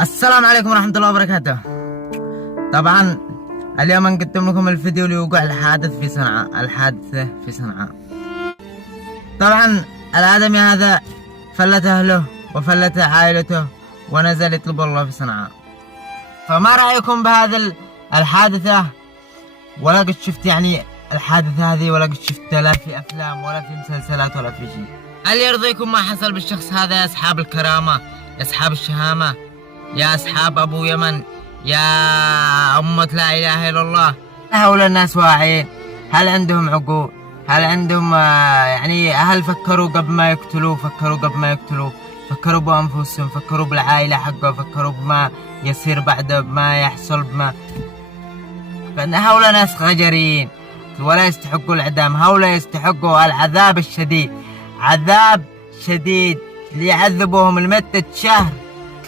السلام عليكم ورحمة الله وبركاته. طبعا اليوم نقدم لكم الفيديو لوقوع الحادثة في صنعاء. طبعا الآدمي هذا فلت أهله وفلت عائلته ونزل يطلب الله في صنعاء. فما رأيكم بهذا الحادثة؟ ولا قد شفت الحادثة هذه، ولا قد شفت لا في أفلام ولا في مسلسلات ولا في شيء. هل يرضيكم ما حصل بالشخص هذا يا أصحاب الكرامة، يا أصحاب الشهامة، يا أصحاب أبو يمن، يا أمة لا إله إلا الله؟ هؤلاء الناس واعيين؟ هل عندهم عقول؟ هل عندهم هل فكروا قبل ما يقتلوا؟ فكروا بأنفسهم، فكروا بالعائلة حقه، فكروا بما يصير بعده، بما يحصل فإن هؤلاء ناس غجريين ولا يستحقوا الإعدام. هؤلاء يستحقوا العذاب الشديد، عذاب شديد ليعذبوهم لمدة شهر.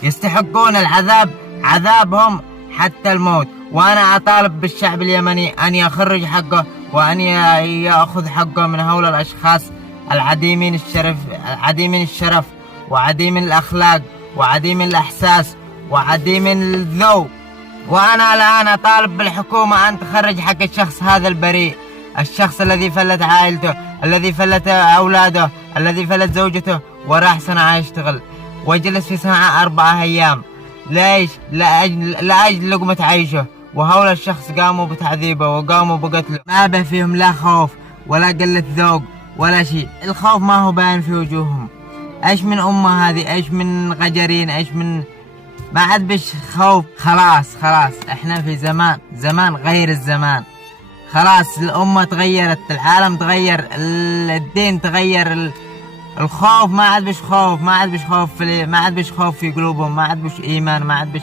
يستحقون العذاب، عذابهم حتى الموت. وأنا أطالب بالشعب اليمني أن يخرج حقه، وأن يأخذ حقه من هؤلاء الأشخاص العديمين الشرف وعديم الأخلاق وعديم الإحساس وعديم الذوق. وأنا الآن أطالب بالحكومة أن تخرج حق الشخص هذا البريء، الشخص الذي فلت عائلته، الذي فلت أولاده، الذي فلت زوجته وراح صنعاء يشتغل وجلس في صنعاء 4 أيام. ليش؟ لأجل لقمة عيشه. وهؤلاء الشخص قاموا بتعذيبه وقاموا بقتله. ما به فيهم لا خوف ولا قلة ذوق ولا شيء. الخوف ما هو باين في وجوههم. ايش من أمة هذه؟ ايش من غجرين؟ ايش من ما عاد بش خوف. خلاص احنا في زمان غير الزمان. خلاص الأمة تغيرت، العالم تغير، الدين تغير، الخوف ما عاد بش خوف، ما عاد بش خوف في قلوبهم، ما عاد بش إيمان، ما عاد بش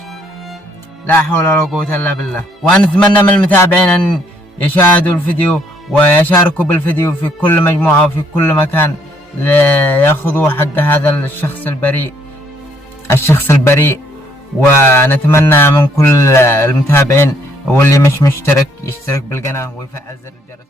لا حول ولا قوة إلا بالله. وأنا أتمنى من المتابعين أن يشاهدوا الفيديو ويشاركوا بالفيديو في كل مجموعة وفي كل مكان ليأخذوا حق هذا الشخص البريء. ونتمنى من كل المتابعين واللي مش مشترك يشترك بالقناة ويفعل زر الجرس.